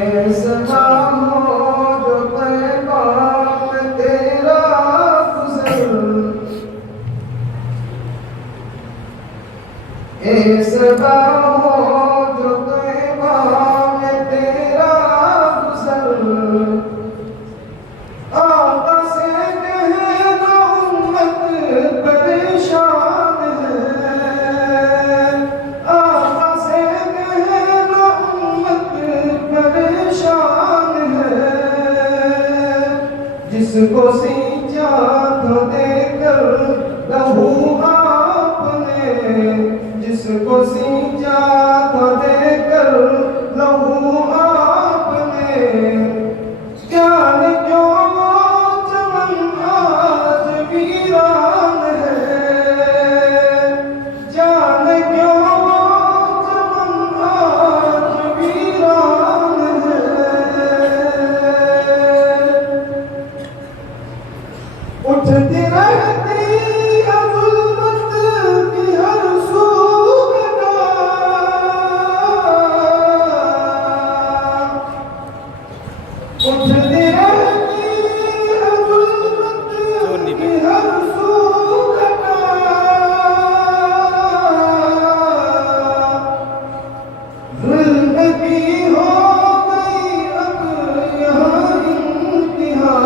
ऐसा हो जो तैबा में तेरा गुज़र, ऐसा हो जो तैबा में तेरा गुज़र, आका से कहना उम्मत परेशान है, आका से कहना उम्मत परेशान है, जिसको सींचा तो देकर लहू आपने, जिसको सींचा तो देकर लहू आपने, ज्ञान क्यों वो चमन आज वीरान है, ज्ञान क्यों वो चमन आज वीरान है। उठती रहती है ज़ुल्मत की हर सू का, उठती रहती है ज़ुल्मत की हर सू का, ज़ुल्म की हो गई अब यहाँ इंतहा,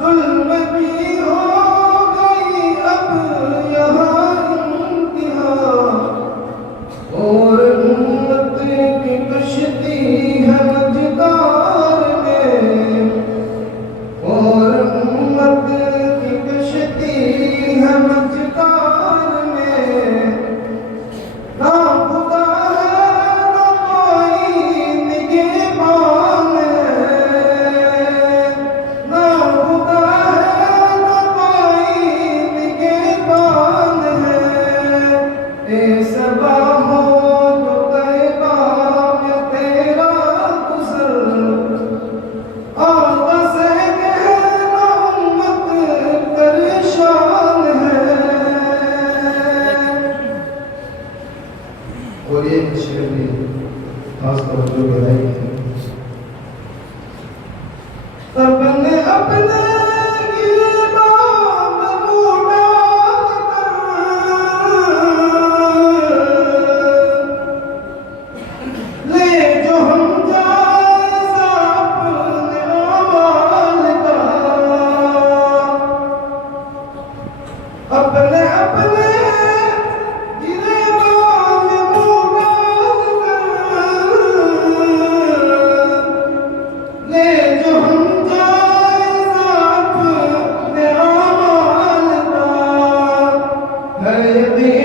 ज़ुल्म की हो गई अब यहाँ इंतहा, और उम्मत की कश्ती है मझधार में, और उम्मत की कश्ती है मझधार में, ना खुदा है ना कोई निगहबान है, ना खुदा है ना कोई निगहबान है, ऐसा हो जो तैबा में तेरा गुज़र, आका से कहना उम्मत परेशान है। और एक शेर में खास तवज्जो लगाई है, अपने अपने गिरबान मुँह डालकर, ले जो हम जायज़ा अपने अमाल का, अपने अपने गिरबान मुँह डालकर, ले जो हम जायज़ा अपने अमाल का, है यकीन